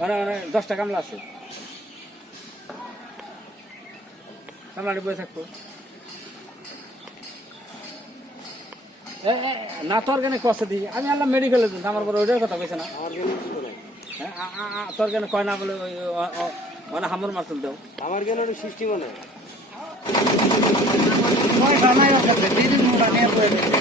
মানে 10টা কামলা আছে, কামলাটি বসে থাকবো না। তোর কেন কষ্ট দিই আমি আল্লাহ মেডিকেলে দিন, আমার বড় ওইটার কথা কইছে না। তোর কেন কয় না বলে মানে হামর মাছ তুলতেও আমার কেন সৃষ্টি মনে দিদির মোটা নিয়ে